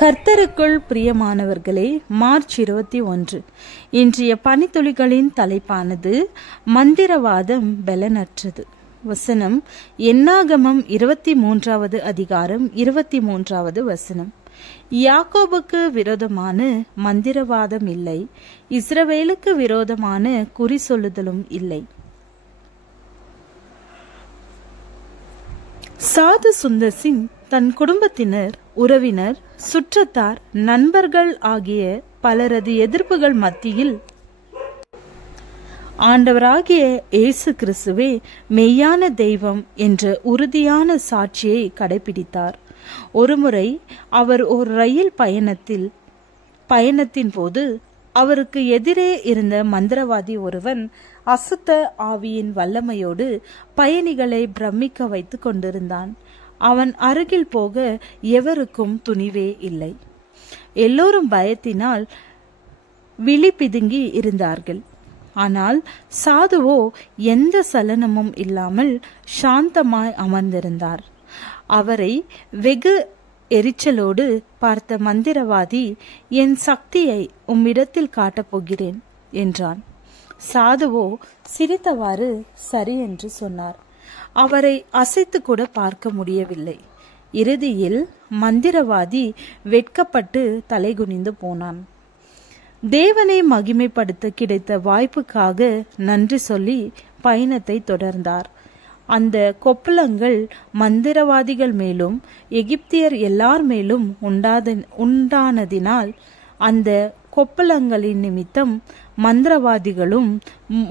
கர்த்தருக்குள் பிரியமானவர்களே, மார்ச் 21 இன்றைய பனித்துளிகளின் தலைப்பானது மந்திரவாதம் பலனற்றது. வசனம் என்னாகமம் 23வது அதிகாரம் 23வது வசனம். யாக்கோபுக்கு விரோதமான மந்திரவாதம் இல்லை, இஸ்ரவேலுக்கு விரோதமான குறி சொல்லுதலும் இல்லை. சாது சுந்தர் சிங் தன் குடும்பத்தினர், உறவினர், சுற்றத்தார், நண்பர்கள் ஆகிய பலரது எதிர்ப்புகள் மத்தியில் ஆண்டவராகிய இயேசு கிறிஸ்துவே மெய்யான தெய்வம் என்ற உறுதியான சாட்சியை கடைபிடித்தார். ஒருமுறை அவர் ஒரு ரயில் பயணத்தின் போது அவருக்கு எதிரே இருந்த மந்திரவாதி ஒருவன் அசுத்த ஆவியின் வல்லமையோடு பயணிகளை பிரமிக்க வைத்து கொண்டிருந்தான். அவன் அருகில் போக எவருக்கும் துணிவே இல்லை. எல்லோரும் பயத்தினால் விழி பிதுங்கி இருந்தார்கள். ஆனால் சாதுவோ எந்த சலனமும் இல்லாமல் சாந்தமாய் அமர்ந்திருந்தார். அவரை வெகு எரிச்சலோடு பார்த்த மந்திரவாதி, என் சக்தியை உம்மிடத்தில் காட்டப் போகிறேன் என்றான். சாதுவோ சிரித்தவாறு சரி என்று சொன்னார். அவரை அசைத்து கூட பார்க்க முடியவில்லை. இறுதியில் மந்திரவாதி வெட்கப்பட்டு தலைகுனிந்து போனான். தேவனை மகிமைப்படுத்த கிடைத்த வாய்ப்புக்காக நன்றி சொல்லி பயணத்தை தொடர்ந்தார். அந்த கொப்பளங்கள் மந்திரவாதிகள் மேலும் எகிப்தியர் எல்லார் மேலும் உண்டானதினால் அந்த கொப்பளங்களின் நிமித்தம் மந்திரவாதிகளும்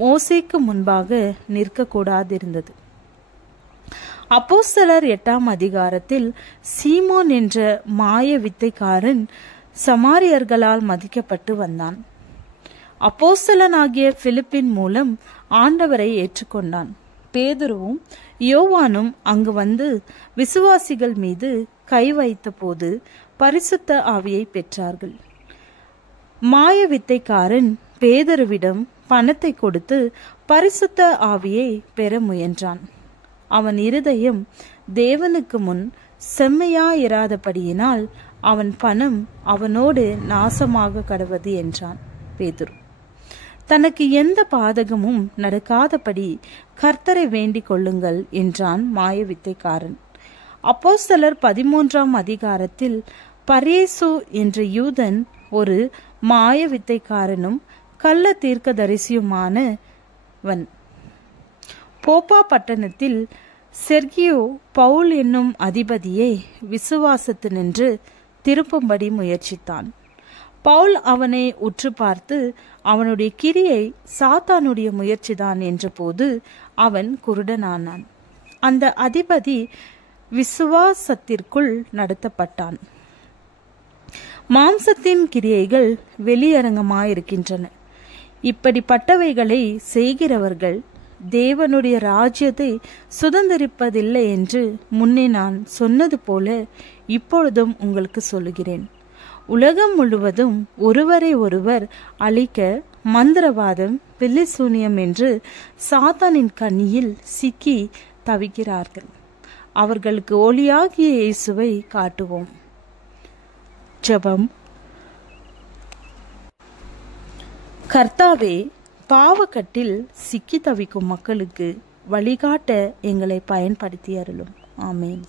மோசேக்கு முன்பாக நிற்கக்கூடாதிருந்தது. அப்போஸ்தலர் 8ஆம் அதிகாரத்தில் சீமோன் என்ற மாய வித்தைக்காரன் சமாரியர்களால் மதிக்கப்பட்டு வந்தான். அப்போஸ்தலனாகிய பிலிப்பின் மூலம் ஆண்டவரை ஏற்றுக்கொண்டான். பேதுருவும் யோவானும் அங்கு வந்து விசுவாசிகள் மீது கை வைத்த போது பரிசுத்த ஆவியை பெற்றார்கள். மாய வித்தைக்காரன் பேதுருவிடம் பணத்தை கொடுத்து பரிசுத்த ஆவியை பெற முயன்றான். அவன் இருதயம் தேவனுக்கு முன் செம்மையாயிராதபடியினால் அவன் பணம் அவனோடு நாசமாக கடவது என்றான். பேதுரு தனக்கு எந்த பாதகமும் நடக்காதபடி கர்த்தரை வேண்டிக் கொள்ளுங்கள் என்றான் மாய வித்தைக்காரன். அப்போஸ்தலர் 13ஆம் அதிகாரத்தில் பரேசு என்ற யூதன் ஒரு மாய வித்தைக்காரனும் கள்ள தீர்க்கதரிசியுமானவன். போப்பா பட்டணத்தில் செர்கியோ பவுல் என்னும் அதிபதியை விசுவாசத்தினின்று திருப்பும்படி முயற்சித்தான். பவுல் அவனை உற்று பார்த்து அவனுடைய கிரியை சாத்தானுடைய முயற்சிதான் என்ற போது அவன் குருடனானான். அந்த அதிபதி விசுவாசத்திற்குள் நடத்தப்பட்டான். மாம்சத்தின் கிரியைகள் வெளியரங்கமாயிருக்கின்றன. இப்படிப்பட்டவைகளை செய்கிறவர்கள் தேவனுடைய ராஜ்யத்தை சுதந்திரிப்பதில்லை என்று முன்னே நான் சொன்னது போல இப்பொழுதும் உங்களுக்கு சொல்லுகிறேன். உலகம் முழுவதும் ஒருவரை ஒருவர் அழிக்க மந்திரவாதம், பில்லிசூனியம் என்று சாத்தானின் கண்ணியில் சிக்கி தவிக்கிறார்கள். அவர்களுக்கு ஒளியாகிய இயேசுவை காட்டுவோம். ஜெபம். கர்த்தாவே, பாவக்கட்டில் சிக்கி தவிக்கும் மக்களுக்கு வழிகாட்ட எங்களை பயன்படுத்தி அருளும். ஆமேன்.